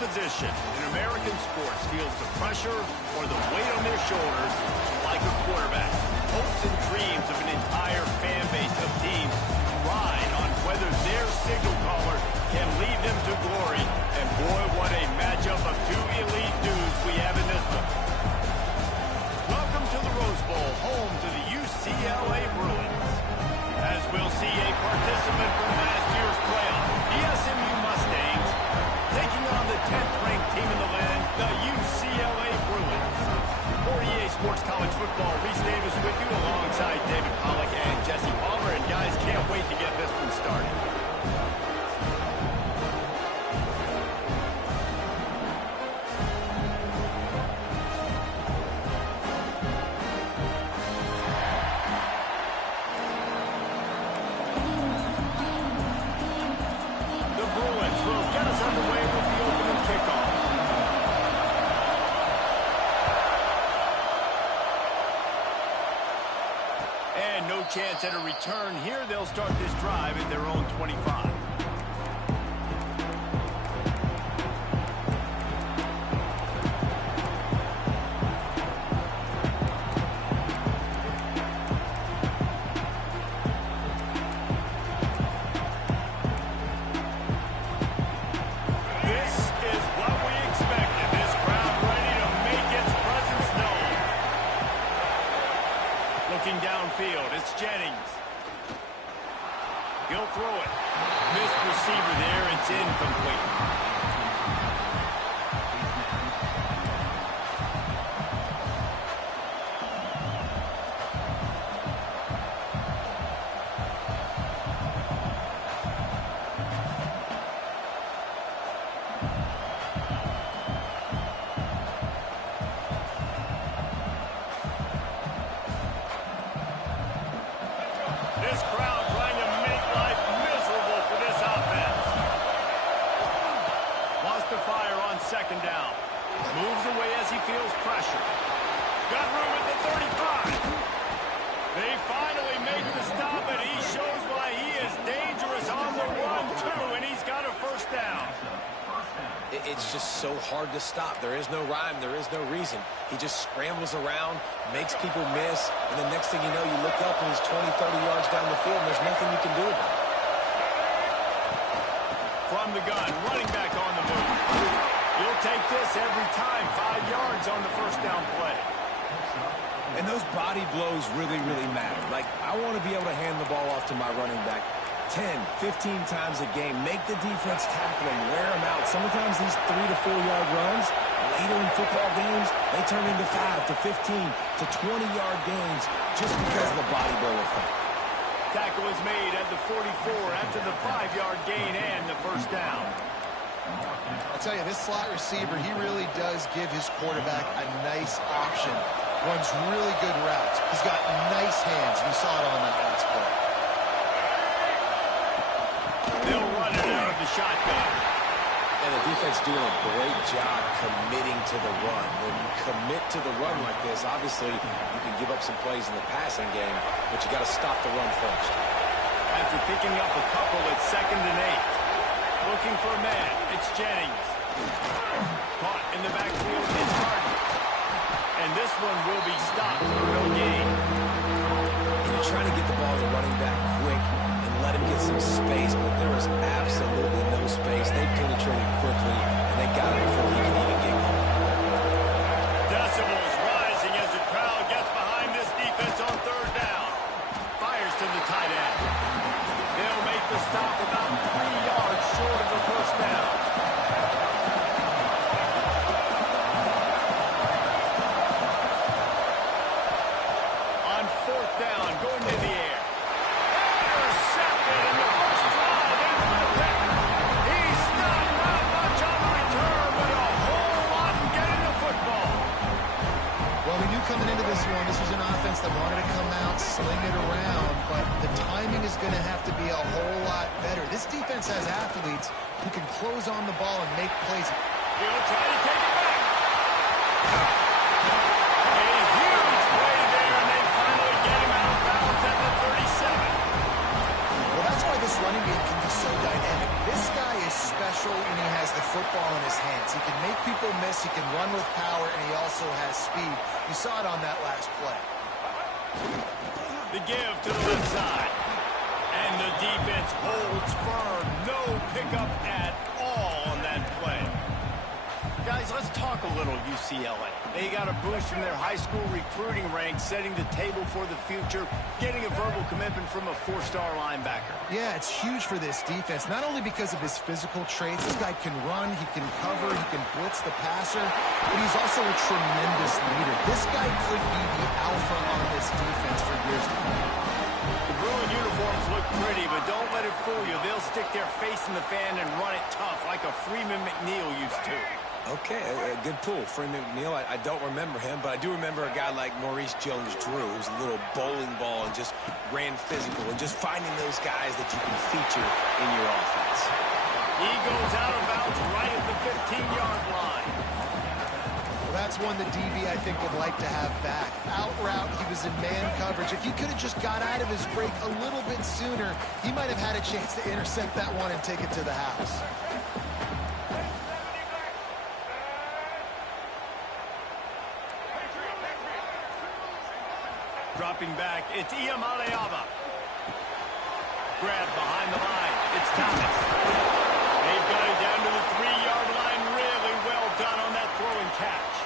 position in American sports feels the pressure or the weight on their shoulders like a quarterback. Hopes and dreams of an entire fan base of teams ride on whether their signal caller can lead them to glory. And boy, what a matchup of two elite dudes we have in this one. Welcome to the Rose Bowl, home to the UCLA Bruins. As we'll see a participant from last year's playoff, the SMU Mustangs, taking on the 10th-ranked team in the land, the UCLA Bruins. For EA Sports College Football, Reese Davis with you alongside David Pollack and Jesse Palmer. And guys, can't wait to get this one started. Chance at a return here. They'll start this drive at their own 25. This is what we expected. This crowd ready to make its presence known. Looking downfield, it's Jennings. He'll throw it. Missed receiver there. It's incomplete. This crowd trying to make life miserable for this offense. Wants to fire on second down. Moves away as he feels pressure. Got room at the 35. They finally make the stop, and he shows why he is dangerous on the run, too, and he's got a first down. It's just so hard to stop. There is no rhyme. There is no reason. He just scrambles around, makes people miss, and the next thing you know, you look up and he's 20, 30 yards down the field, and there's nothing you can do about it. From the gun, running back on the move. He'll take this every time. 5 yards on the first down play. And those body blows really, really matter. Like, I want to be able to hand the ball off to my running back 10, 15 times a game. Make the defense tackle him, wear him out. Sometimes these 3 to 4 yard runs, later in football games, they turn into 5 to 15 to 20 yard gains just because of the body blow effect. Tackle is made at the 44 after the 5 yard gain and the first down. I'll tell you, this slot receiver, he really does give his quarterback a nice option. Runs really good routes. He's got nice hands. We saw it on that last play. They'll run it out of the shotgun. And the defense doing a great job committing to the run. When you commit to the run like this, obviously you can give up some plays in the passing game, but you got to stop the run first. After picking up a couple, it's 2nd and 8. Looking for a man. It's Jennings. Caught in the backfield. It's Harden. And this one will be stopped for no gain. You're trying to get the ball to the running back quick and let him get some space, but there was absolutely no space. They penetrated quickly, and they got him before he could even get going. Decibels rising as the crowd gets behind this defense on 3rd down. Fires to the tight end. They'll make the stop about 3 yards short of the first down. On 4th down, going to the air. Intercepted in the first drive. In for the pick. He's stopped. Not much on the return, but a whole lot in getting the football. Well, we knew coming into this one, this was an offense that wanted to come out, sling it around, but the timing is going to have to be a whole lot better. This defense has athletes who can close on the ball and make plays. He'll try to take it back. A huge play there, and they finally get him out of bounds at the 37. Well, that's why this running game can be so dynamic. This guy is special when he has the football in his hands. He people miss. He can run with power, and he also has speed. You saw it on that last play. The give to the left side. And the defense holds firm. No pickup at all on that play. Guys, let's talk a little UCLA. They got a boost from their high school recruiting ranks, setting the table for the future, getting a verbal commitment from a four-star linebacker. Yeah, it's huge for this defense, not only because of his physical traits. This guy can run, he can cover, he can blitz the passer, but he's also a tremendous leader. This guy could be the alpha on this defense for years to come. The blue uniforms look pretty, but don't let it fool you. They'll stick their face in the fan and run it tough like a Freeman McNeil used to. Okay, a good pull. Freeman McNeil, I don't remember him, but I do remember a guy like Maurice Jones-Drew, who's a little bowling ball and just ran physical, and just finding those guys that you can feature in your offense. He goes out of bounds right at the 15-yard line. Well, that's one the DB, I think, would like to have back. Out route, he was in man coverage. If he could have just got out of his break a little bit sooner, he might have had a chance to intercept that one and take it to the house. Dropping back, it's Iamaleava. Grab behind the line, it's Thomas. They've got it down to the 3-yard line. Really well done on that throw and catch.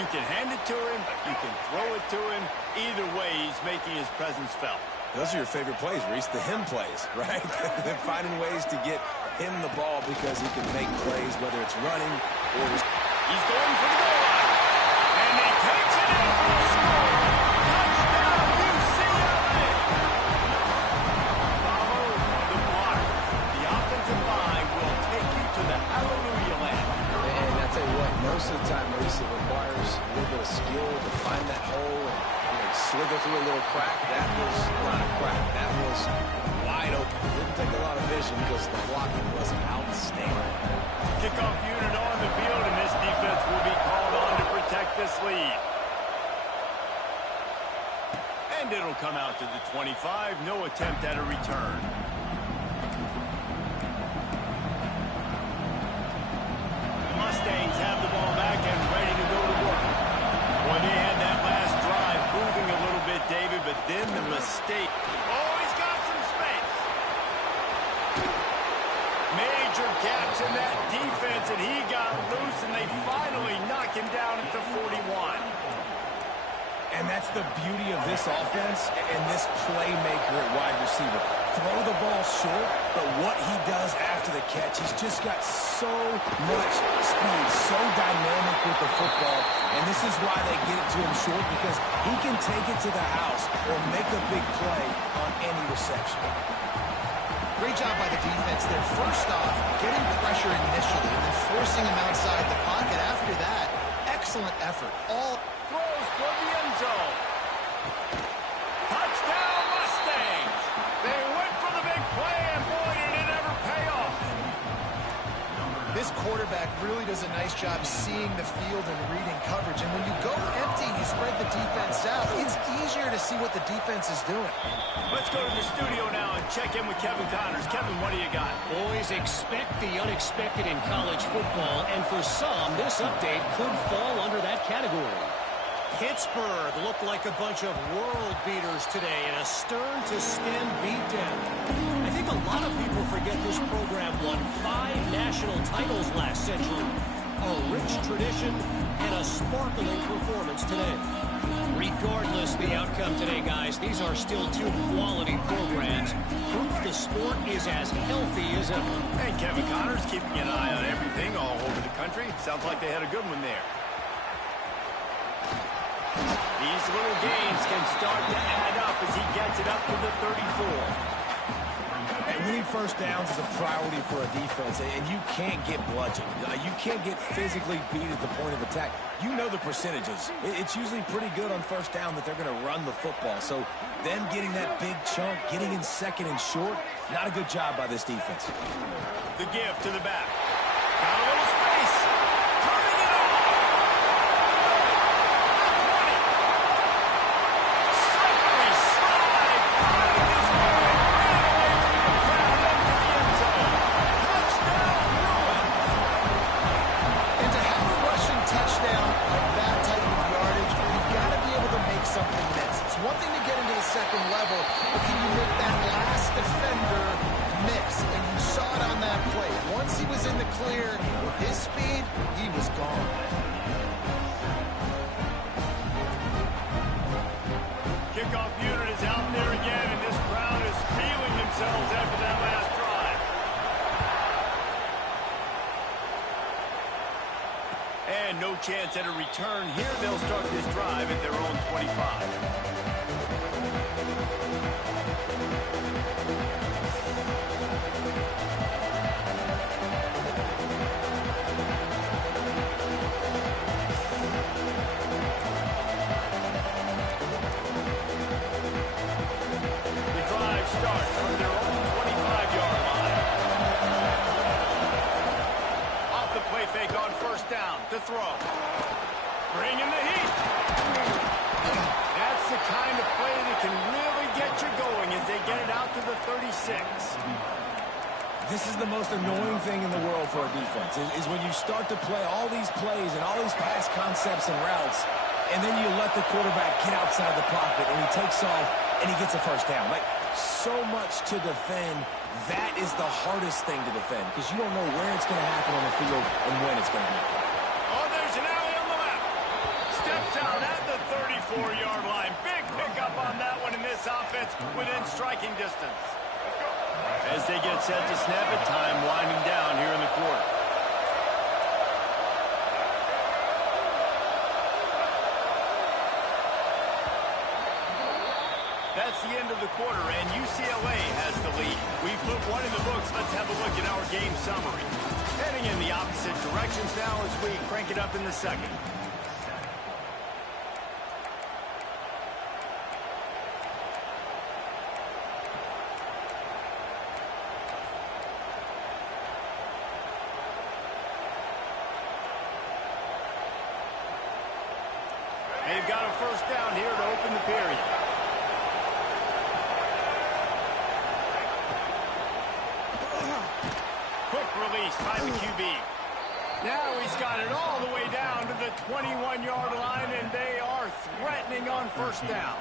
You can hand it to him, you can throw it to him. Either way, he's making his presence felt. Those are your favorite plays, Reese, the him plays, right? They're finding ways to get him the ball because he can make plays, whether it's running or... He's going for the goal line. And he takes it in for the score. Touchdown, UCLA. Follow the block. The offensive line will take you to the hallelujah land. And I tell you what, most of the time, Reese, it requires a little bit of skill to find that hole and slither through a little crack. That was not a crack. That was wide open. It didn't take a lot of vision because the blocking was outstanding. Kickoff unit on the field, and this defense will be called on to protect this lead. And it'll come out to the 25. No attempt at a return. The Mustangs have the ball back and ready to go to work. Well, they had that last drive moving a little bit, David, but then the mistake. Oh, he's got some space. Major gaps in that defense, and he got loose, and they finally knock him down at the 41. And that's the beauty of this offense and this playmaker at wide receiver. Throw the ball short, but what he does after the catch, he's just got so much speed, so dynamic with the football. And this is why they get it to him short, because he can take it to the house or make a big play on any reception. Great job by the defense there. First off, getting pressure initially and then forcing him outside the pocket after that. Excellent effort. All throws for the end zone. Touchdown, Mustangs. They went for the big play, and boy, did it ever pay off. This quarterback really does a nice job seeing the field and reading coverage. And when you go empty, you spread the defense out. It's easier to see what the defense is doing. Let's go to the studio now and check in with Kevin Connors. Kevin, what do you got? Boys, expect the unexpected in college football, and for some, this update could fall under that category. Pittsburgh looked like a bunch of world beaters today in a stern-to-stem beatdown. I think a lot of people forget this program won 5 national titles last century. A rich tradition and a sparkling performance today. Regardless the outcome today, guys, these are still 2 quality programs. Proof the sport is as healthy as ever. And Kevin Connors keeping an eye on everything all over the country. Sounds like they had a good one there. These little gains can start to add up as he gets it up to the 34. And winning first downs is a priority for a defense, and you can't get bludgeoned. You can't get physically beat at the point of attack. You know the percentages. It's usually pretty good on first down that they're going to run the football. So them getting that big chunk, getting in second and short, not a good job by this defense. The give to the back. Got a little space. Turning it off. Slippery slide. Find this one. Ran away from the crowd up to the end zone. Touchdown, Bruins. something miss. It's one thing to get into the second level, but can you make that last defender miss? And you saw it on that play. Once he was in the clear, with his speed, he was gone. Kickoff unit is out there again, and this crowd is feeling themselves after that last drive. And no chance at a return here. They'll start this drive at their own 25. Starts from their own 25-yard line. Off the play fake on first down to throw. Bring in the heat. That's the kind of play that can really get you going as they get it out to the 36. This is the most annoying thing in the world for a defense, is when you start to play all these plays and all these pass concepts and routes, and then you let the quarterback get outside the pocket, and he takes off, and he gets a first down. Like, so much to defend. That is the hardest thing to defend because you don't know where it's going to happen on the field and when it's going to happen. Oh, there's an alley on the left. Steps out at the 34-yard line. Big pickup on that one in this offense within striking distance. As they get set to snap it, time winding down here in the quarter. That's the end of the quarter, and UCLA has the lead. We've put one in the books. Let's have a look at our game summary. Heading in the opposite directions now as we crank it up in the second. They've got a first down here to open the period. Quick release by the QB. Now he's got it all the way down to the 21-yard line, and they are threatening on first down.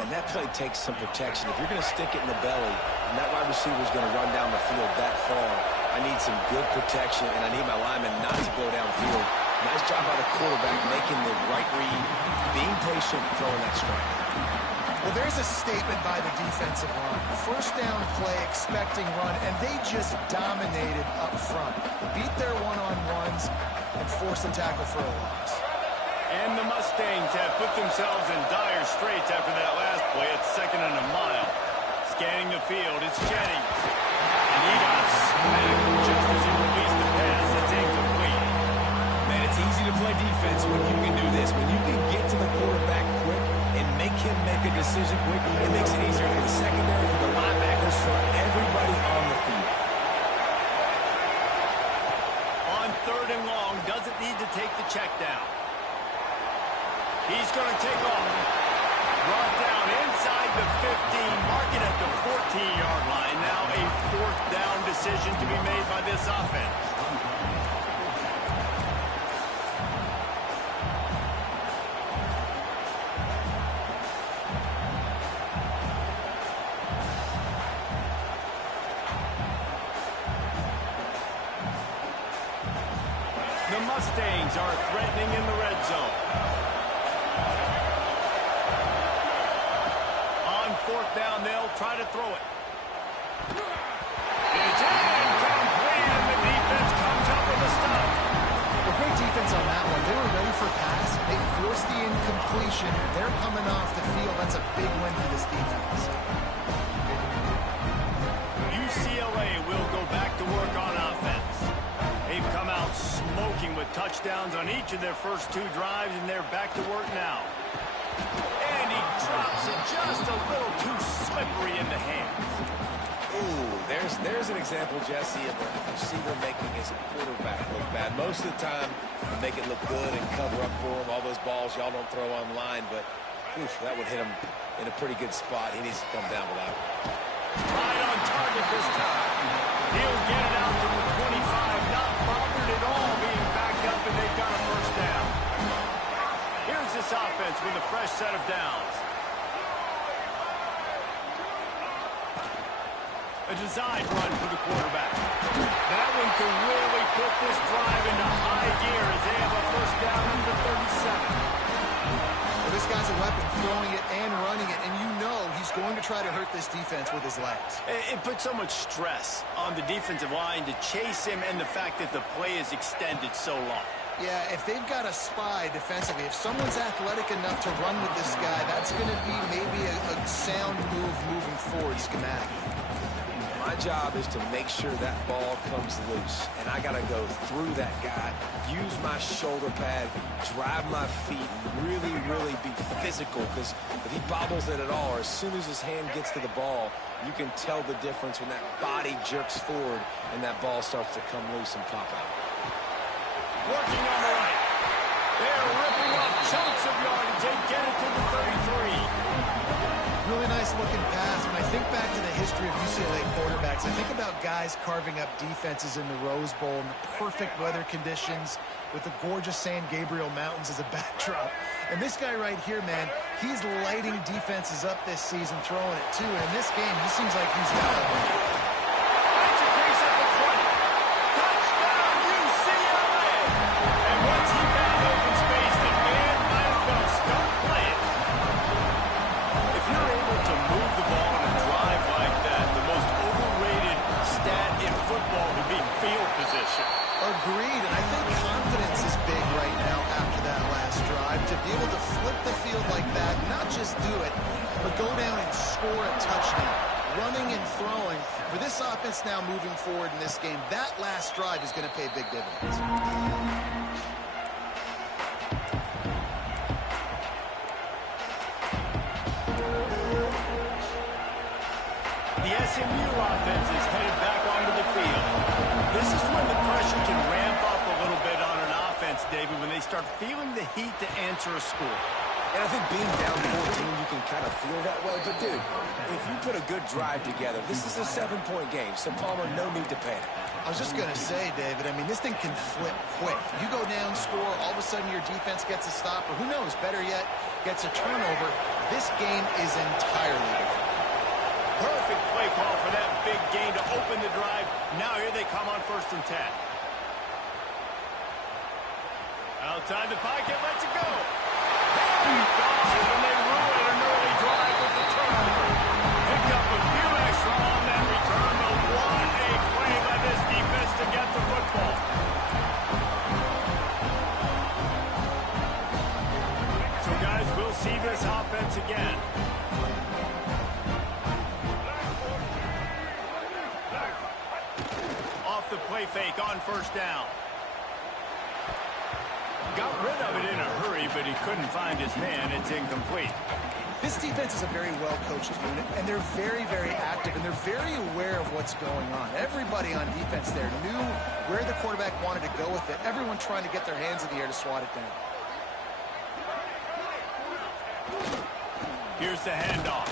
And that play takes some protection. If you're going to stick it in the belly, and that wide receiver is going to run down the field that far, I need some good protection, and I need my lineman not to go downfield. Nice job by the quarterback making the right read, being patient, throwing that strike. Well, there's a statement by the defensive line. First down play, expecting run, and they just dominated up front. Beat their one-on-ones and forced a tackle for a loss. And the Mustangs have put themselves in dire straits after that last play at 2nd and a mile. Scanning the field, it's Jennings. And he got smacked just as he released the pass. It's incomplete. Man, it's easy to play defense when you can do this. When you can get to the quarterback quick and make him make a decision quick, it makes it easier for the secondary, for the linebackers, for everybody on the field. On 3rd and long, doesn't need to take the check down. He's going to take off. Brought down inside the 15, mark it at the 14-yard line. Now a 4th down decision to be made by this offense. The Mustangs are threatening in the red zone. On 4th down, they'll try to throw it. It's incomplete, and the defense comes up with a stop. Well, great defense on that one. They were ready for pass. They forced the incompletion. They're coming off the field. That's a big win for this defense. UCLA will go back to work on offense. They've come out smoking with touchdowns on each of their first 2 drives, and they're back to work now. And he drops it just a little too slippery in the hands. Ooh, there's an example, Jesse, of a receiver making his quarterback look bad. Most of the time, they make it look good and cover up for him. All those balls y'all don't throw online, but oof, that would hit him in a pretty good spot. He needs to come down with that one. Right on target this time. He'll get it out to the 25, not bothered at all being backed up, and they've got a first down. Here's the this offense with a fresh set of downs. A designed run for the quarterback. That one can really put this drive into high gear as they have a first down at the 37. Well, this guy's a weapon, throwing it and running it, and you know he's going to try to hurt this defense with his legs. It puts so much stress on the defensive line to chase him and the fact that the play is extended so long. Yeah, if they've got a spy defensively, if someone's athletic enough to run with this guy, that's going to be maybe a sound move moving forward schematically. My job is to make sure that ball comes loose, and I got to go through that guy, use my shoulder pad, drive my feet, really, really be physical, because if he bobbles it at all, or as soon as his hand gets to the ball, you can tell the difference when that body jerks forward and that ball starts to come loose and pop out. Working on the right. They're ripping off chunks of yardage. They get it to the 33. Really nice looking pass. When I think back to the history of UCLA quarterbacks, I think about guys carving up defenses in the Rose Bowl in the perfect weather conditions with the gorgeous San Gabriel Mountains as a backdrop. And this guy right here, man, he's lighting defenses up this season, throwing it too. And in this game, he seems like he's got it. That's a piece at the 20. Touchdown, UCLA! And once he found open space, the man might as well start playing. If you're able to move the ball on a drive like that, the most overrated stat in football would be field position. Agreed, and I think confidence is big right now after that last drive. To be able to flip the field like that, not just do it, but go down and score a touchdown. Running and throwing. For this offense now moving forward in this game, that last drive is going to pay big dividends. The SMU offense is headed back onto the field. This is when the pressure can ramp up a little bit on an offense, David, when they start feeling the heat to answer a score. And I think being down 14, you can kind of feel that way. But, dude, if you put a good drive together, this is a 7-point game. So, Palmer, no need to panic. I was just going to say, David, I mean, this thing can flip quick. You go down, score, all of a sudden your defense gets a stop, or who knows, better yet, gets a turnover. This game is entirely different. Perfect play call for that big gain to open the drive. Now here they come on 1st and 10. Outside the pocket, lets it go. Gone, and they ruin an early drive with the turnover. Picked up a few extra on that return, but what a play by this defense to get the football. So, guys, we'll see this offense again. Off the play fake on 1st down. Got rid of it in a hurry, but he couldn't find his man. It's incomplete. This defense is a very well-coached unit, and they're very, very active, and they're very aware of what's going on. Everybody on defense there knew where the quarterback wanted to go with it. Everyone trying to get their hands in the air to swat it down. Here's the handoff.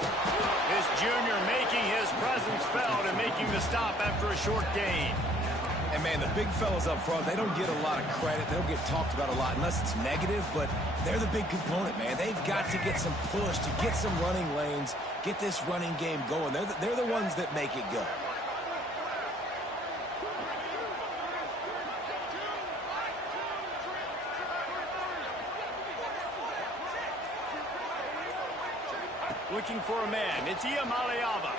This junior making his presence felt and making the stop after a short gain. And, man, the big fellas up front, they don't get a lot of credit. They don't get talked about a lot unless it's negative, but they're the big component, man. They've got to get some push, to get some running lanes, get this running game going. They're the ones that make it go. Looking for a man. It's Iamaleava.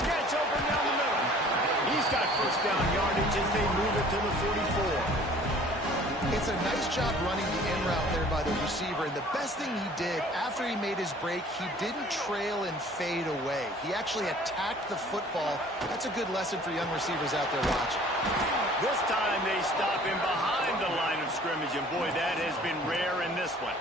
Gets open down the middle. He's got 1st down yardage as they move it to the 44. It's a nice job running the in route there by the receiver, and the best thing he did after he made his break, he didn't trail and fade away. He actually attacked the football. That's a good lesson for young receivers out there watching. This time they stop him behind the line of scrimmage, and boy, that has been rare in this one.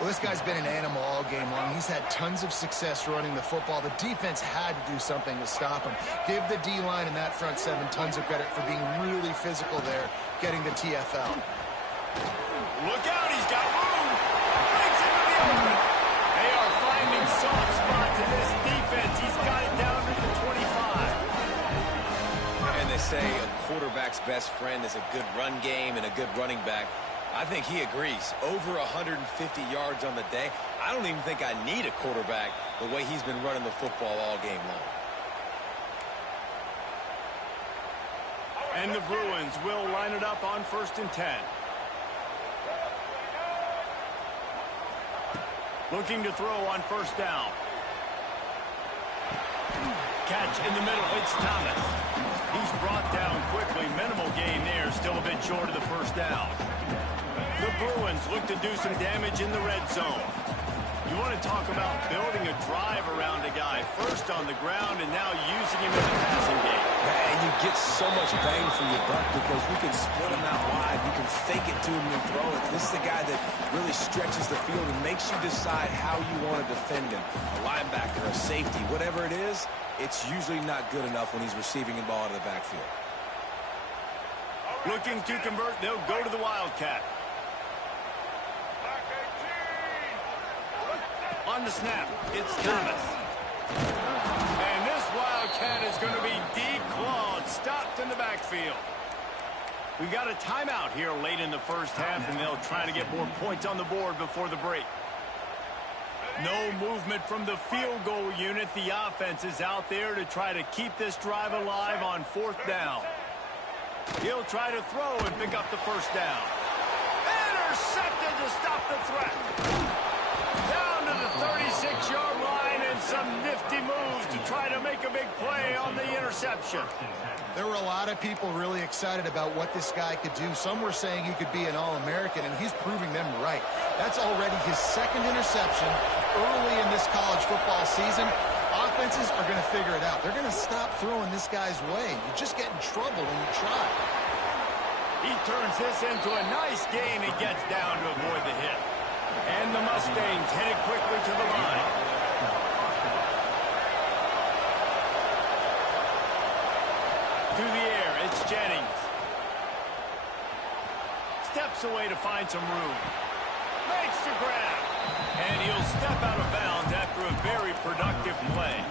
Well, this guy's been an animal all game long. He's had tons of success running the football. The defense had to do something to stop him. Give the D-line and that front seven tons of credit for being really physical there, getting the TFL. Look out, he's got room. Breaks into the open. They are finding soft spots in this defense. He's got it down to the 25. And they say a quarterback's best friend is a good run game and a good running back. I think he agrees. Over 150 yards on the day. I don't even think I need a quarterback the way he's been running the football all game long. And the Bruins will line it up on 1st and 10. Looking to throw on 1st down. Catch in the middle. It's Thomas. He's brought down quickly. Minimal gain there. Still a bit short of the 1st down. The Bruins look to do some damage in the red zone. You want to talk about building a drive around a guy. First on the ground and now using him in the passing game. And you get so much bang for your buck because you can split him out wide. You can fake it to him and throw it. This is a guy that really stretches the field and makes you decide how you want to defend him. A linebacker, a safety, whatever it is, it's usually not good enough when he's receiving the ball out of the backfield. Looking to convert, they'll go to the Wildcat. On the snap, it's Thomas. And this Wildcat is going to be declawed, stopped in the backfield. We've got a timeout here late in the 1st half, and they'll try to get more points on the board before the break. No movement from the field goal unit. The offense is out there to try to keep this drive alive on 4th down. He'll try to throw and pick up the 1st down. Intercepted to stop the threat. Down to the 36-yard line and some nifty moves to try to make a big play on the interception. There were a lot of people really excited about what this guy could do. Some were saying he could be an All-American, and he's proving them right. That's already his 2nd interception early in this college football season. Offenses are going to figure it out. They're going to stop throwing this guy's way. You just get in trouble when you try. He turns this into a nice gain and gets down to avoid the hit. And the Mustangs headed quickly to the line. To the air, it's Jennings. Steps away to find some room. Makes the grab. And he'll step out of bounds after a very productive play.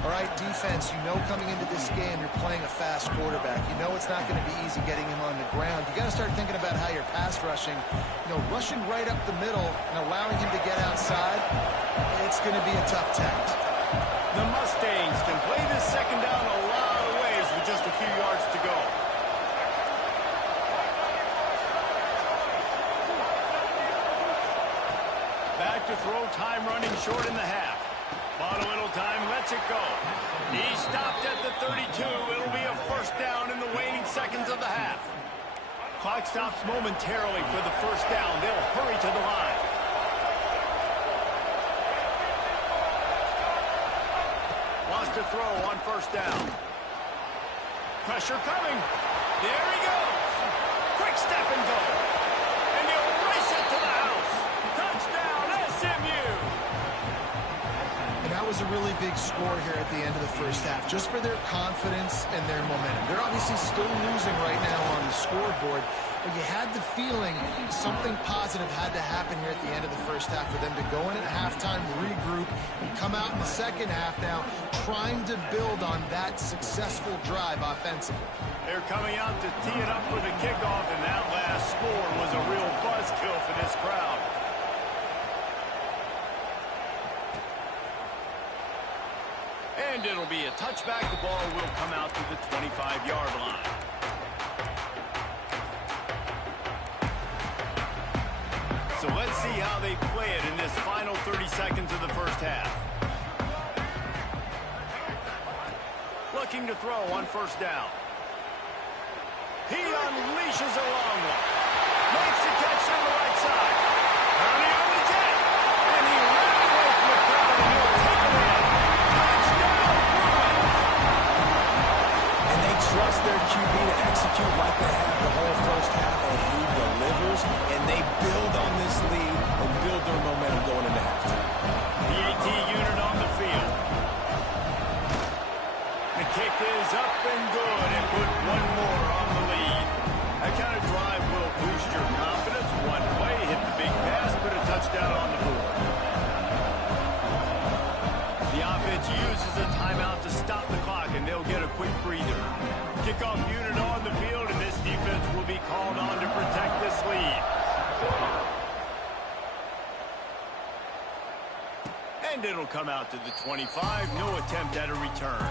All right, defense, you know coming into this game you're playing a fast quarterback. You know it's not going to be easy getting him on the ground. You got to start thinking about how you're pass rushing. You know, rushing right up the middle and allowing him to get outside, it's going to be a tough task. The Mustangs can play this 2nd down a lot of ways with just a few yards to go. Back to throw, time running short in the half. Bought a little time, lets it go. He stopped at the 32. It'll be a 1st down in the waning seconds of the half. Clock stops momentarily for the 1st down. They'll hurry to the line. Wants to throw on 1st down. Pressure coming. There he goes. Quick step and go. And he'll race it to the house. Touchdown, SMU. And that was a really big score here at the end of the 1st half, just for their confidence and their momentum. They're obviously still losing right now on the scoreboard, but you had the feeling something positive had to happen here at the end of the 1st half for them to go in at halftime, regroup, and come out in the 2nd half now trying to build on that successful drive offensively. They're coming out to tee it up for the kickoff, and that last score was a real buzzkill for this crowd. And it'll be a touchback. The ball will come out to the 25-yard line. So let's see how they play it in this final 30 seconds of the 1st half. Looking to throw on 1st down. He unleashes a long one. Makes the catch on the right side. Early on the jet. And he ran away from the crowd and he'll take it in. Touchdown, Bruins. And they trust their QB to execute like they have the whole 1st half, and he delivers, and they build on this lead and build their momentum going into halftime. The AT unit on the field. The kick is up and good and put one more on the lead. That kind of drive will boost your confidence. One play, hit the big And it'll come out to the 25. No attempt at a return.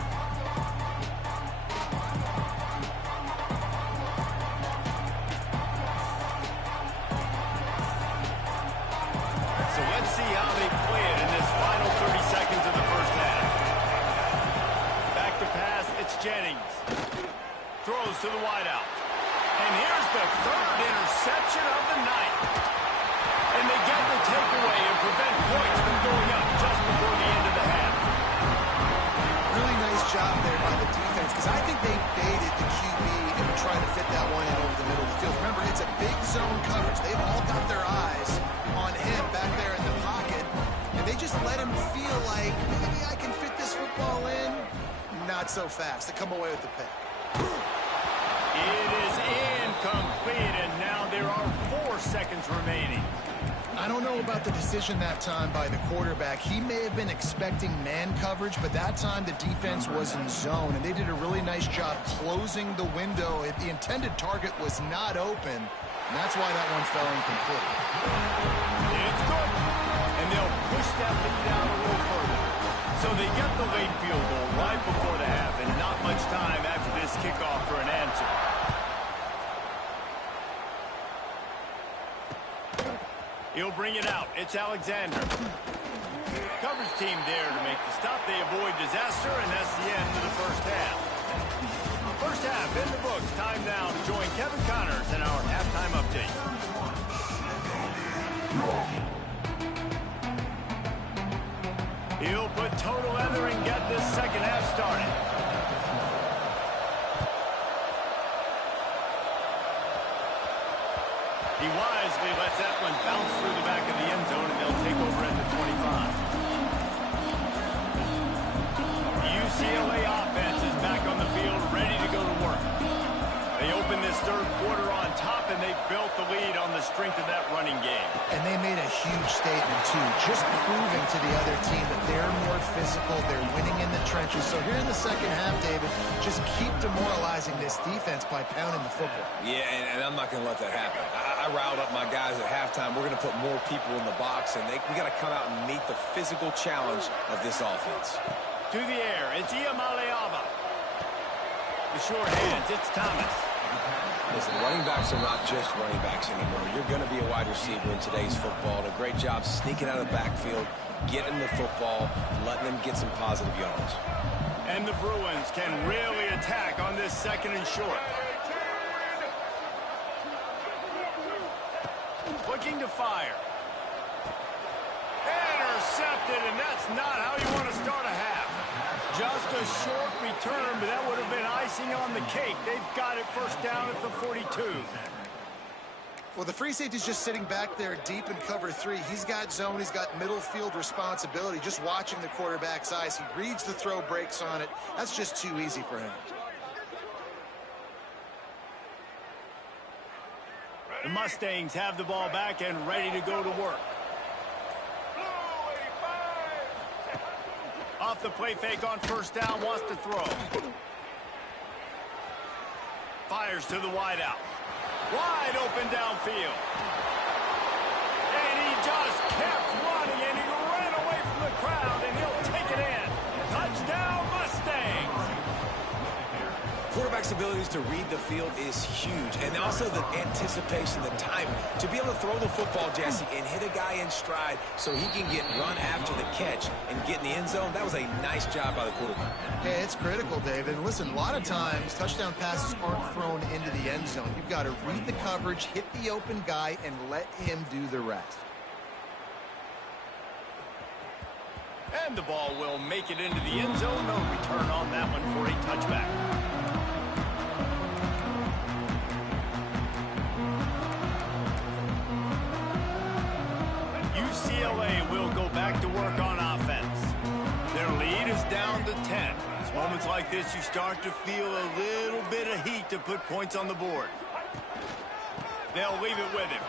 So let's see how they play it in this final 30 seconds of the first half. Back to pass, it's Jennings. Throws to the wideout. And here's the third interception of the night. And they get the takeaway and prevent points from going up just before the end of the half. Really nice job there by the defense, because I think they baited the QB and were trying to fit that one in over the middle of the field. Remember, it's a big zone coverage. They've all got their eyes on him back there in the pocket, and they just let him feel like, maybe I can fit this football in. Not so fast. They come away with the pick. It is incomplete, and now there are 4 seconds remaining. I don't know about the decision that time by the quarterback. He may have been expecting man coverage, but that time the defense was in zone, and they did a really nice job closing the window. The intended target was not open, and that's why that one fell incomplete. It's good, and they'll push that lead out a little further. So they get the late field goal right before the half, and not much time after this kickoff for an answer. He'll bring it out. It's Alexander. Coverage team there to make the stop. They avoid disaster, and that's the end of the first half. First half in the books. Time now to join Kevin Connors in our halftime update. He'll put total leather and get this second half started. He wisely lets that one bounce through the back of the end zone, and they'll take over at the 25. The UCLA offense is back on the field, ready to go to work. They open this third quarter on top, and they built the lead on the strength of that running game. And they made a huge statement, too, just proving to the other team that they're more physical, they're winning in the trenches. So here in the second half, David, just keep demoralizing this defense by pounding the football. Yeah, and I'm not going to let that happen. I riled up my guys at halftime. We're going to put more people in the box, and we got to come out and meet the physical challenge of this offense. To the air, it's Iamaleava. The short hands, it's Thomas. Listen, running backs are not just running backs anymore. You're going to be a wide receiver in today's football. A great job sneaking out of the backfield, getting the football, letting them get some positive yards. And the Bruins can really attack on this second and short. Looking to fire. Intercepted, and that's not how you want to start a half. Just a short return, but that would have been icing on the cake. They've got it first down at the 42. Well, the free safety's just sitting back there deep in cover 3. He's got zone. He's got middle field responsibility. Just watching the quarterback's eyes. He reads the throw, breaks on it. That's just too easy for him. The Mustangs have the ball back and ready to go to work. Off the play fake on first down, wants to throw. Fires to the wideout. Wide open downfield. And he just kept running, and he ran away from the crowd, and he'll take it in. Touchdown, Mustangs! Quarterback's abilities to read the field is huge, and also the anticipation, the timing. To be able to throw the football, Jesse, and hit a guy in stride so he can get run after the catch and get in the end zone, that was a nice job by the quarterback. Yeah, it's critical, David. And listen, a lot of times, touchdown passes aren't thrown into the end zone. You've got to read the coverage, hit the open guy, and let him do the rest. And the ball will make it into the end zone. No return on that one for a touchback. UCLA will go back to work on offense. Their lead is down to 10. It's moments like this you start to feel a little bit of heat to put points on the board. They'll leave it with him.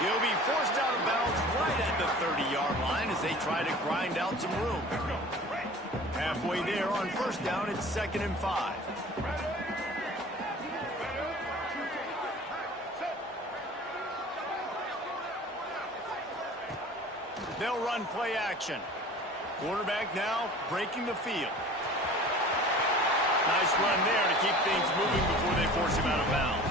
He'll be forced out of bounds right at the 30-yard line as they try to grind out some room. Halfway there on first down, it's 2nd and 5. They'll run play action. Quarterback now breaking the field. Nice run there to keep things moving before they force him out of bounds.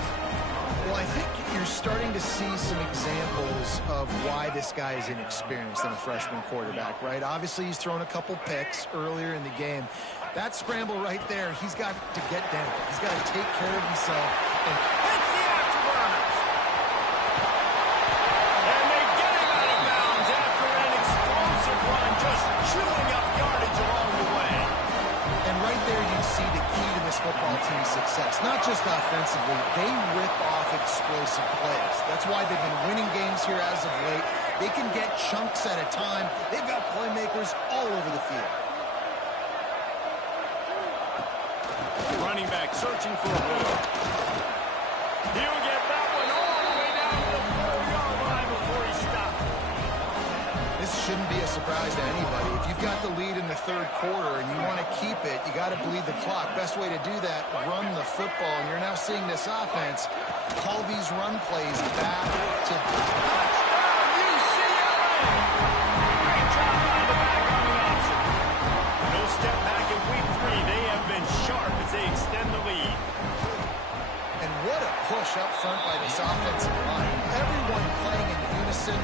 Well, I think you're starting to see some examples of why this guy is inexperienced in a freshman quarterback, right? Obviously, he's thrown a couple picks earlier in the game. That scramble right there, he's got to get down. He's got to take care of himself. And hits the afterburners. And they get him out of bounds after an explosive run, just chewing up yardage along the way. And right there you see the key to this football team's success. Not just offensively, they rip off explosive plays. That's why they've been winning games here as of late. They can get chunks at a time. They've got playmakers all over the field. Running back searching for a hole. He'll get that one all the way down to the 4-yard line before he stopped. This shouldn't be a surprise to anybody. If you've got the lead in the third quarter and you want to keep it, you got to bleed the clock. Best way to do that, run the football. And you're now seeing this offense call these run plays back to touchdown UCLA. Great job by the back on the option. No step back in week 3. They have been sharp as they extend the lead. And what a push up front by this offensive line. Everyone playing in unison,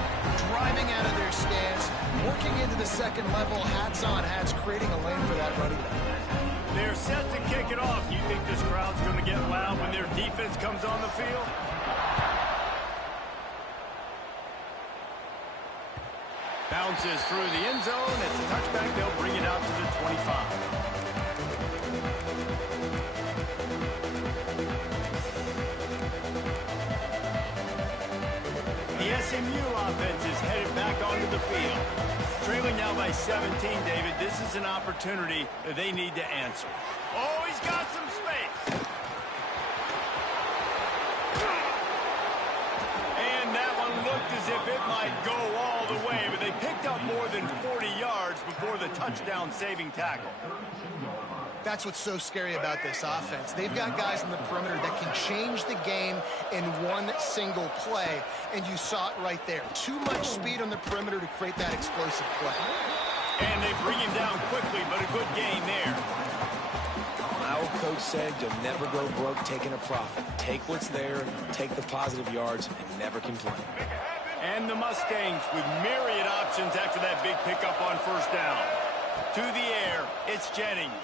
driving out of their stance, working into the second level, hats on hats, creating a lane for that running back. They're set to kick it off. You think this crowd's going to get loud when their defense comes on the field? Bounces through the end zone. It's a touchback. They'll bring it out to the 25. The SMU offense is headed back onto the field. Trailing now by 17, David. This is an opportunity that they need to answer. Oh, he's got some space. And that one looked as if it might go all the way, but they picked up more than 40 yards before the touchdown-saving tackle. That's what's so scary about this offense. They've got guys in the perimeter that can change the game in one single play, and you saw it right there. Too much speed on the perimeter to create that explosive play. And they bring him down quickly, but a good gain there. My old coach said you'll never go broke taking a profit. Take what's there, take the positive yards, and never complain. And the Mustangs with myriad options after that big pickup on first down. To the air, it's Jennings.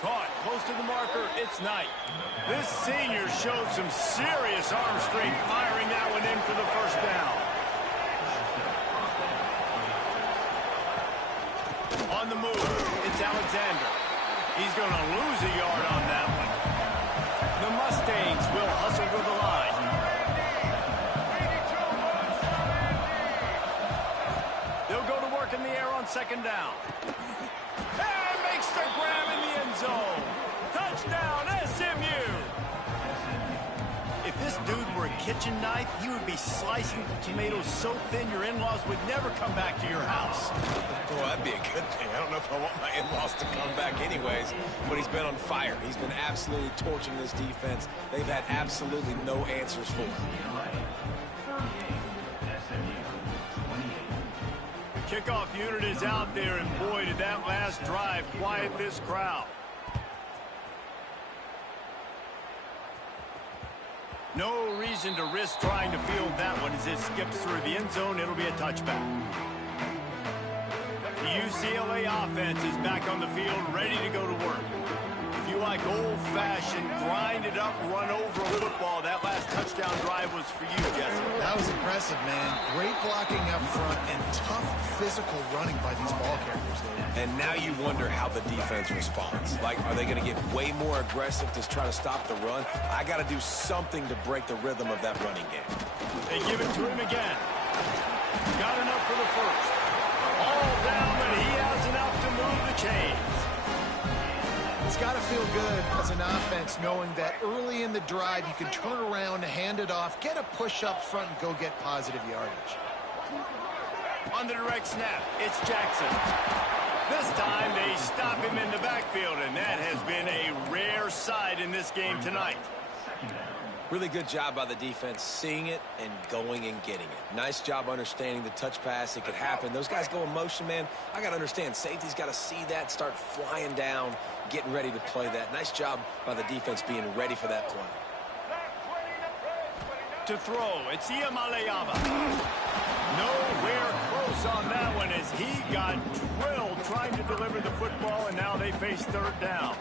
Caught close to the marker, it's Knight. This senior showed some serious arm strength firing that one in for the first down. On the move, it's Alexander. He's going to lose a yard on that one. The Mustangs will hustle to the line. They'll go to work in the air on second down. And makes the grab in the end zone. Touchdown, SMU. If this dude were a kitchen knife, you would be slicing tomatoes so thin your in-laws would never come back to your house. Well, that'd be a good thing. I don't know if I want my in-laws to come back anyways, but he's been on fire. He's been absolutely torching this defense. They've had absolutely no answers for him. The kickoff unit is out there, and boy, did that last drive quiet this crowd. No reason to risk trying to field that one as it skips through the end zone. It'll be a touchback. The UCLA offense is back on the field, ready to go to work. If you like old-fashioned, grind-it-up, run-over football, that last touchdown drive was for you, Jesse. That was impressive, man. Great blocking up front and tough physical running by these ball carriers, Dave. And now you wonder how the defense responds. Like, are they going to get way more aggressive to try to stop the run? I got to do something to break the rhythm of that running game. They give it to him again. Got enough for the first. All down, but he has enough to move the chains. It's got to feel good as an offense knowing that early in the drive you can turn around, hand it off, get a push up front, and go get positive yardage. On the direct snap, it's Jackson. This time they stop him in the backfield, and that has been a rare sight in this game tonight. Really good job by the defense seeing it and going and getting it. Nice job understanding the touch pass. It could happen. Those guys go in motion, man. I got to understand, safety's got to see that, start flying down, getting ready to play that. Nice job by the defense being ready for that play. To throw, it's Iamaleava. Nowhere close on that one as he got drilled trying to deliver the football, and now they face third down.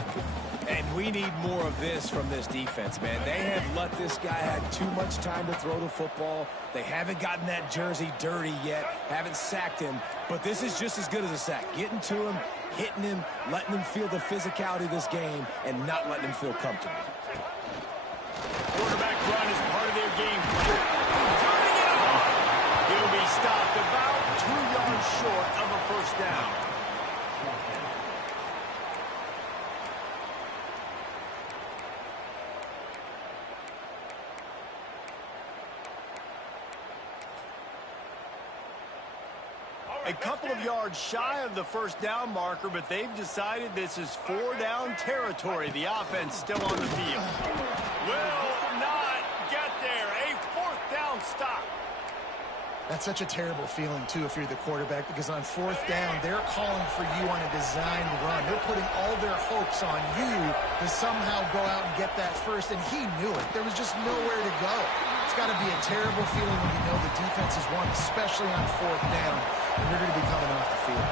And we need more of this from this defense, man. They have let this guy have too much time to throw the football. They haven't gotten that jersey dirty yet, haven't sacked him, but this is just as good as a sack. Getting to him, hitting him, letting him feel the physicality of this game, and not letting him feel comfortable. Quarterback run is part of their game plan. Turning it on. He'll be stopped about 2 yards short of a first down. A couple of yards shy of the first down marker, but they've decided this is 4-down territory. The offense still on the field. Will not get there. A 4th down stop. That's such a terrible feeling, too, if you're the quarterback, because on 4th down, they're calling for you on a designed run. They're putting all their hopes on you to somehow go out and get that first, and he knew it. There was just nowhere to go. It's got to be a terrible feeling when you know the defense has won, especially on 4th down, and you're going to be coming off the field.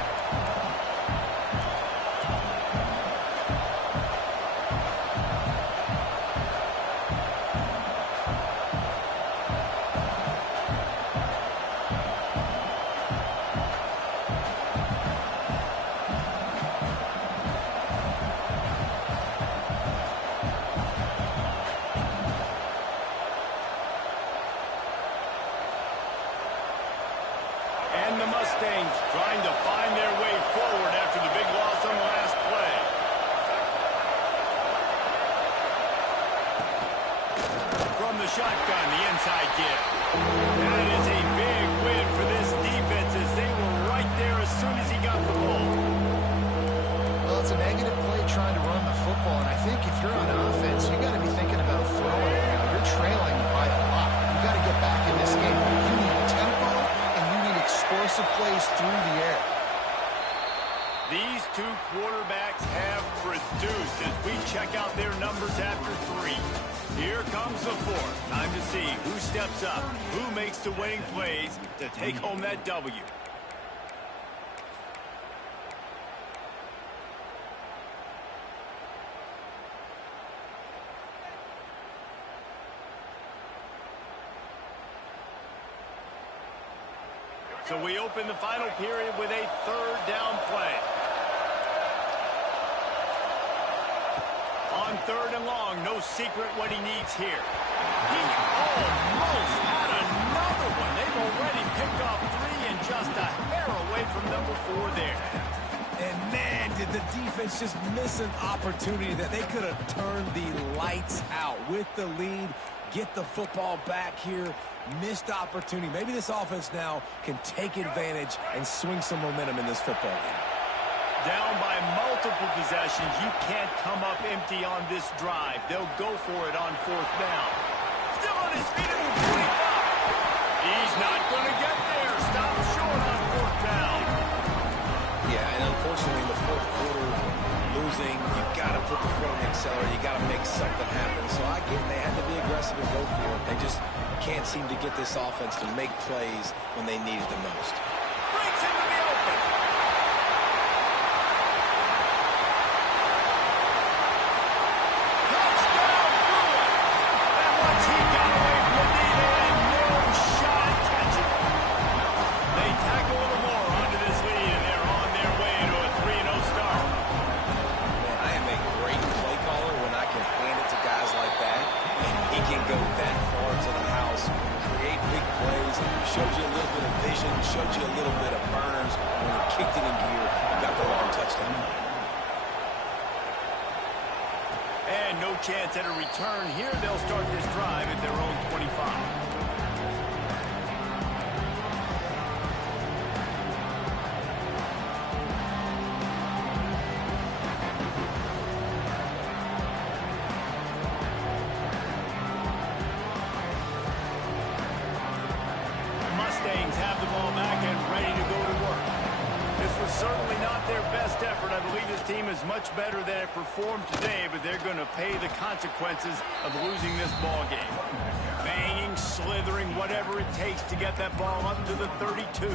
And the Mustangs trying to find their way forward after the big loss on the last play. From the shotgun, the inside give. That is a big win for this defense as they were right there as soon as he got the ball. Well, it's a negative play trying to run the football, and I think if you're on offense, you got to be thinking about throwing it now. You're trailing by a lot. You got to get back in this game. You need tempo, and you need explosive plays through the air. These two quarterbacks have produced as we check out their numbers after 3. Here comes the 4th. Time to see who steps up, who makes the winning plays to take home that W. So we open the final period with a 3rd down play. On 3rd and long, no secret what he needs here. He almost had another one. They've already picked off 3 and just a hair away from number 4 there. And man, did the defense just miss an opportunity that they could have turned the lights out with the lead, get the football back here. Missed opportunity. Maybe this offense now can take advantage and swing some momentum in this football game. Down by multiple possessions, you can't come up empty on this drive. They'll go for it on 4th down. Still on his feet at the 25. He's not going to get there. Stop short on 4th down. Yeah, and unfortunately in the 4th quarter, losing, you got to put the foot on the accelerator. You got to make something happen. So I get they had to be aggressive and go for it. They just can't seem to get this offense to make plays when they need it the most. Breaks into the open. Touchdown, Brewer. And once he got away from the knee, they had no shot at catching it. They tack a little more onto this lead, and they're on their way to a 3-0 start. Man, I am a great play caller when I can hand it to guys like that, and he can go that far to the house, create big plays, showed you a little bit of vision, showed you a little bit of burners. When he kicked it in gear, he got the long touchdown. And no chance at a return here. They'll start this drive at their own 25. ready to go to work. This was certainly not their best effort. I believe this team is much better than it performed today, but they're going to pay the consequences of losing this ball game. Banging, slithering, whatever it takes to get that ball up to the 32.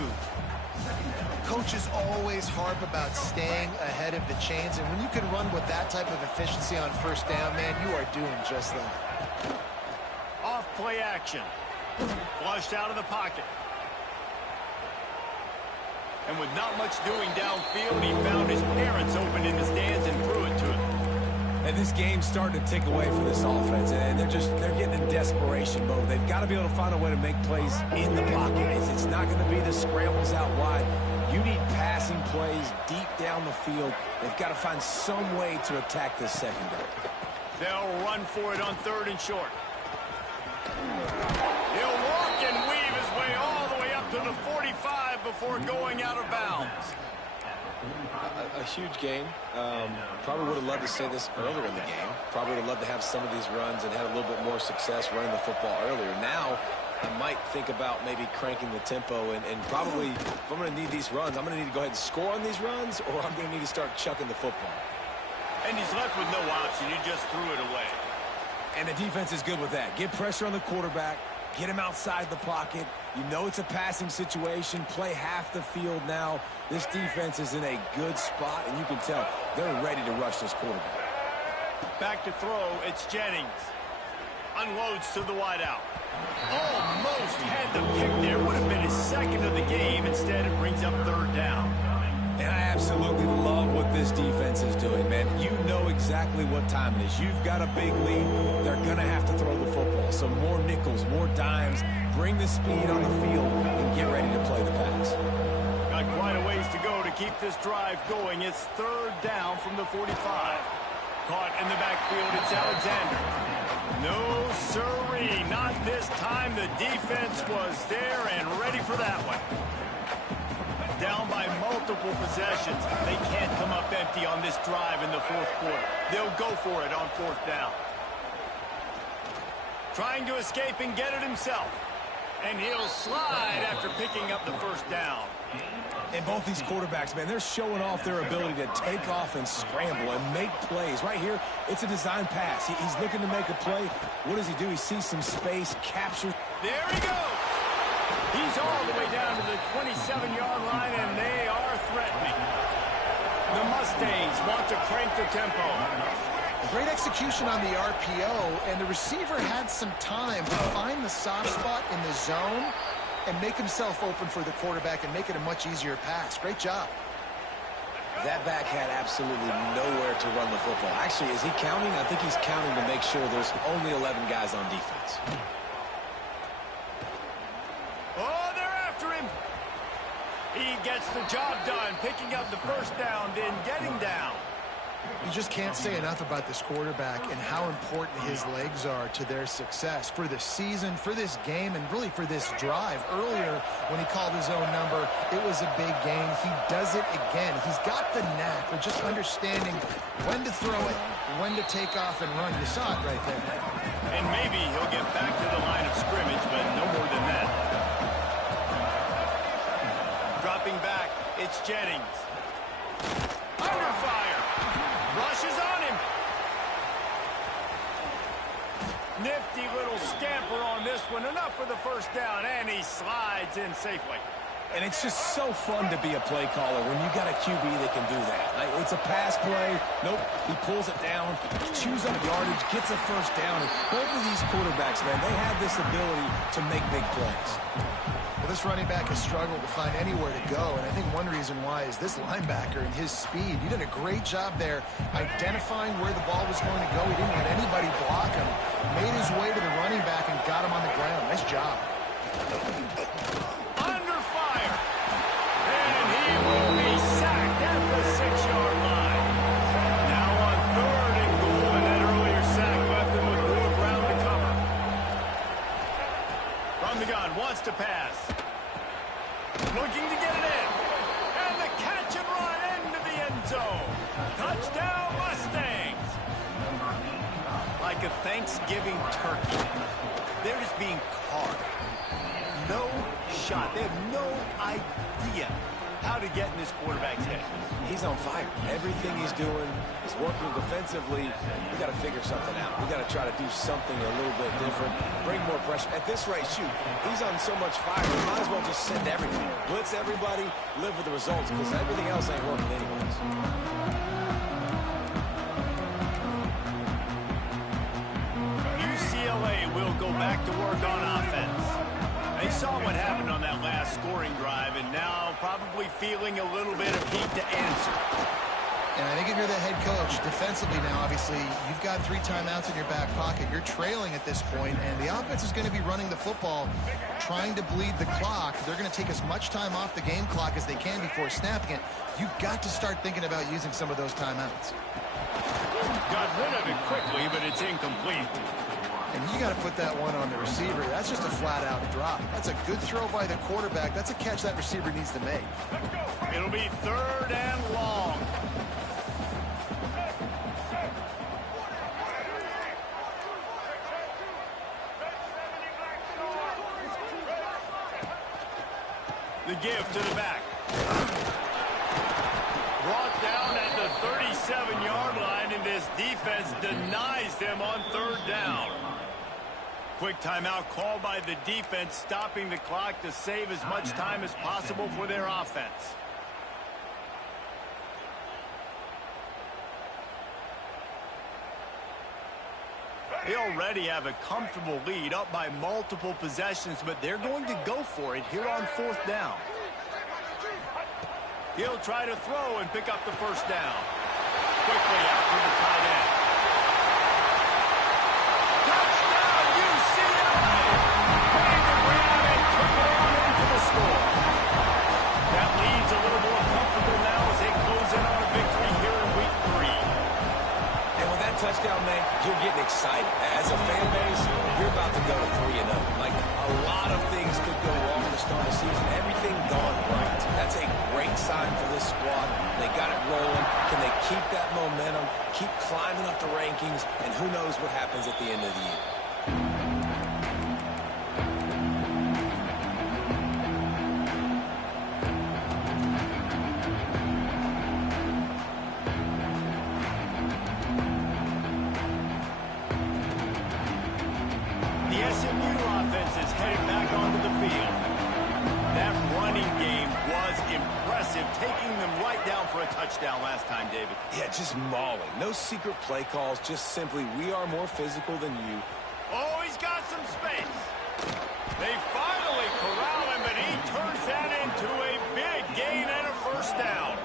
Coaches always harp about staying ahead of the chains, and when you can run with that type of efficiency on first down, man, you are doing just that. Off play action. Flushed out of the pocket. And with not much doing downfield, he found his parents open in the stands and threw it to him. And this game's starting to tick away for this offense, and they're getting in desperation mode. They've got to be able to find a way to make plays in the pocket. It's not going to be the scrambles out wide. You need passing plays deep down the field. They've got to find some way to attack this secondary. They'll run for it on 3rd and short. He'll walk and weave his way all the way up to the 45 before going out of bounds. A huge game. Probably would have loved to say this earlier in the game. Probably would have loved to have some of these runs and had a little bit more success running the football earlier. Now, I might think about maybe cranking the tempo and probably, if I'm going to need these runs, I'm going to need to go ahead and score on these runs, or I'm going to need to start chucking the football. And he's left with no option. He just threw it away. And the defense is good with that. Get pressure on the quarterback. Get him outside the pocket. You know it's a passing situation. Play half the field now. This defense is in a good spot, and you can tell they're ready to rush this quarterback. Back to throw, it's Jennings. Unloads to the wideout. Almost had the pick there. Would have been his second of the game. Instead, it brings up 3rd down. And I absolutely love what this defense is doing, man. You know exactly what time it is. You've got a big lead. They're going to have to throw the football. So more nickels, more dimes. Bring the speed on the field and get ready to play the pass. Got quite a ways to go to keep this drive going. It's 3rd down from the 45. Caught in the backfield, it's Alexander. No siree, not this time. The defense was there and ready for that one. Down by multiple possessions. They can't come up empty on this drive in the 4th quarter. They'll go for it on 4th down. Trying to escape and get it himself. And he'll slide after picking up the 1st down. And both these quarterbacks, man, they're showing off their ability to take off and scramble and make plays. Right here, it's a design pass. He's looking to make a play. What does he do? He sees some space, captures. There he goes. He's all the way down to the 27-yard line, and they are threatening. The Mustangs want to crank the tempo. Great execution on the RPO, and the receiver had some time to find the soft spot in the zone and make himself open for the quarterback and make it a much easier pass. Great job. That back had absolutely nowhere to run the football. Actually, is he counting? I think he's counting to make sure there's only 11 guys on defense. Oh, they're after him. He gets the job done, picking up the 1st down, then getting down. You just can't say enough about this quarterback and how important his legs are to their success for the season, for this game, and really for this drive. Earlier, when he called his own number, it was a big gain. He does it again. He's got the knack of just understanding when to throw it, when to take off and run. You saw it right there. And maybe he'll get back to the line of scrimmage, but no more than that. Dropping back, it's Jennings. Under fire. Rushes on him. Nifty little scamper on this one. Enough for the 1st down, and he slides in safely. And it's just so fun to be a play caller when you got a QB that can do that. Like, it's a pass play. Nope, he pulls it down, chews up yardage, gets a 1st down. And both of these quarterbacks, man, they have this ability to make big plays. Well, this running back has struggled to find anywhere to go, and I think one reason why is this linebacker and his speed. He did a great job there identifying where the ball was going to go. He didn't let anybody block him. Made his way to the running back and got him on the ground. Nice job. Under fire. And he will be sacked at the 6-yard line. Now on 3rd and goal, and that earlier sack left him with more ground to cover. From the gun, wants to pass. Looking to get it in. And the catch and run into the end zone. Touchdown, Mustangs. Like a Thanksgiving turkey. They're just being carved. No shot. They have no idea how to get in this quarterback's head. He's on fire. Everything he's doing is working defensively. We got to figure something out. We got to try to do something a little bit different. Bring more pressure. At this rate, shoot, he's on so much fire. We might as well just send everything. Blitz everybody, live with the results, because everything else ain't working anyways. UCLA will go back to work on offense. They saw what happened on that last scoring drive, and now probably feeling a little bit of heat to answer. And I think if you're the head coach, defensively now, obviously, you've got 3 timeouts in your back pocket. You're trailing at this point, and the offense is going to be running the football, trying to bleed the clock. They're going to take as much time off the game clock as they can before snapping it. You've got to start thinking about using some of those timeouts. Got rid of it quickly, but it's incomplete. And you got to put that one on the receiver. That's just a flat-out drop. That's a good throw by the quarterback. That's a catch that receiver needs to make. It'll be 3rd and long. The give to the back. Brought down at the 37-yard line, and this defense denies them on 3rd down. Quick timeout called by the defense, stopping the clock to save as much time as possible for their offense. They already have a comfortable lead, up by multiple possessions, but they're going to go for it here on 4th down. He'll try to throw and pick up the 1st down. Quickly out to the tight end. Touchdown, UCLA! Made the grab and took it on into the score. That lead's a little more comfortable now as they close in on a victory here in week 3. And with that touchdown, man, you're getting excited. As a fan base, you're about to go to 3-0. Like, a lot of things could go wrong to start the season. Everything gone right. That's a great sign for this squad. They got it rolling. Can they keep that momentum, keep climbing up the rankings, and who knows what happens at the end of the year. The SMU offense is headed back onto the field. That running game was impressive, taking them right down for a touchdown last time, David. Yeah, just mauling. No secret play calls, just simply, we are more physical than you. Oh, he's got some space. They finally corral him, but he turns that into a big gain and a 1st down.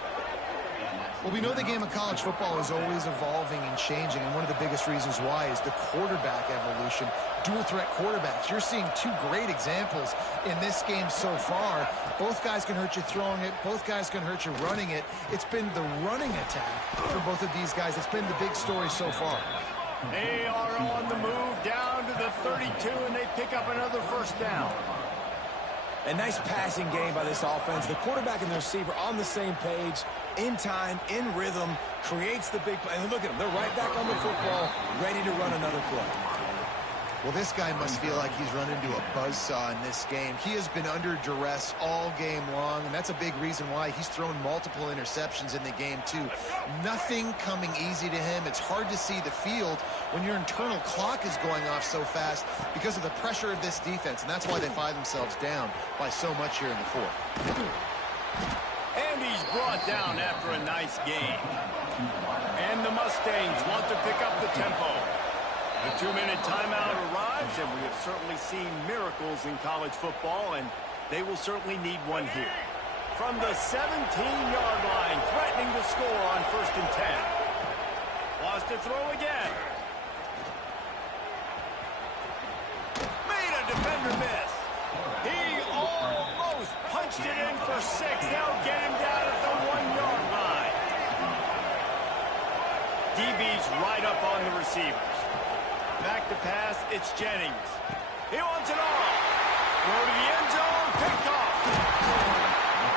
Well, we know the game of college football is always evolving and changing, and one of the biggest reasons why is the quarterback evolution. Dual threat quarterbacks. You're seeing 2 great examples in this game so far. Both guys can hurt you throwing it. Both guys can hurt you running it. It's been the running attack for both of these guys. It's been the big story so far. They are on the move down to the 32, and they pick up another 1st down. A nice passing game by this offense. The quarterback and the receiver on the same page, in time, in rhythm, creates the big play. And look at them. They're right back on the football, ready to run another play. Well, this guy must feel like he's run into a buzzsaw in this game. He has been under duress all game long, and that's a big reason why he's thrown multiple interceptions in the game, too. Nothing coming easy to him. It's hard to see the field when your internal clock is going off so fast because of the pressure of this defense, and that's why they find themselves down by so much here in the 4th. And he's brought down after a nice game. And the Mustangs want to pick up the tempo. The 2-minute timeout arrives, and we have certainly seen miracles in college football, and they will certainly need one here. From the 17-yard line, threatening to score on 1st and 10. Wants to throw again. Made a defender miss. He almost punched it in for 6. They'll get him down at the 1-yard line. DB's right up on the receivers. Back to pass, it's Jennings. He wants it all. Throw to the end zone, picked off.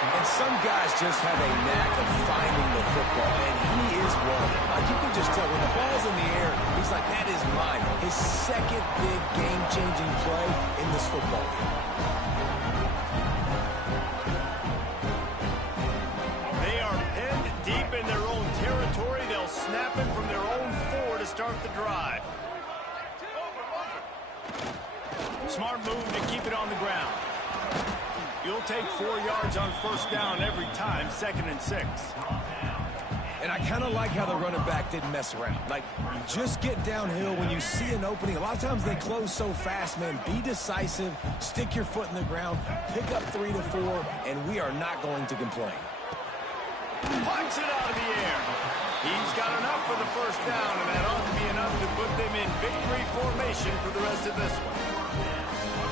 And some guys just have a knack of finding the football, and he is one. Like, you can just tell when the ball's in the air, he's like, that is mine. His 2nd big game-changing play in this football game. Smart move to keep it on the ground. You'll take 4 yards on first down every time, 2nd and 6. And I kind of like how the running back didn't mess around. Like, just get downhill when you see an opening. A lot of times they close so fast, man. Be decisive, stick your foot in the ground, pick up 3 to 4, and we are not going to complain. Punts it out of the air. He's got enough for the first down, and that ought to be enough to put them in victory formation for the rest of this one.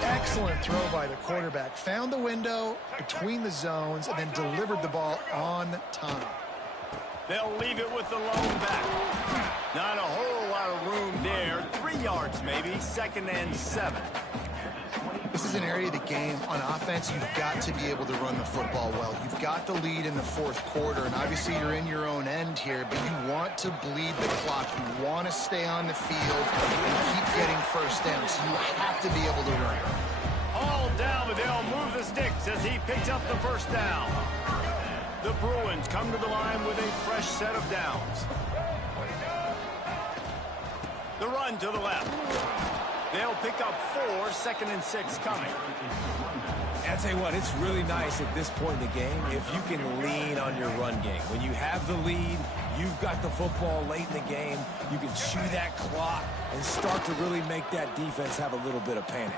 Excellent throw by the quarterback. Found the window between the zones and then delivered the ball on time. They'll leave it with the lone back. Not a whole lot of room there. 3 yards maybe, 2nd and 7. This is an area of the game on offense you've got to be able to run the football well. You've got the lead in the 4th quarter, and obviously you're in your own end here, but you want to bleed the clock. You want to stay on the field and keep getting first down, so you have to be able to run. All down, but they'll move the sticks as he picks up the first down. The Bruins come to the line with a fresh set of downs. The run to the left. They'll pick up 4, 2nd and 6 coming. And I'll tell you what, it's really nice at this point in the game if you can lean on your run game. When you have the lead, you've got the football late in the game, you can chew that clock and start to really make that defense have a little bit of panic.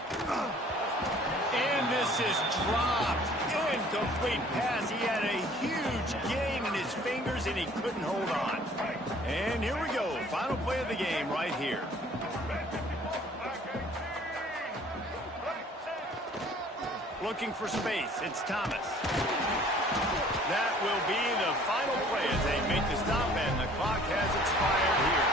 And this is dropped. Incomplete pass. He had a huge gain in his fingers, and he couldn't hold on. And here we go. Final play of the game right here. Looking for space. It's Thomas. That will be the final play as they make the stop, and the clock has expired here.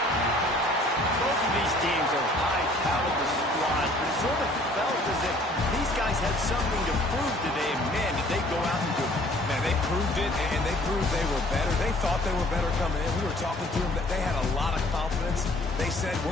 Both of these teams are high-caliber squads, but it sort of felt as if these guys had something to prove today. Man, did they go out and do it. Man, they proved it, and they proved they were better. They thought they were better coming in. We were talking to them. They had a lot of confidence. They said, we're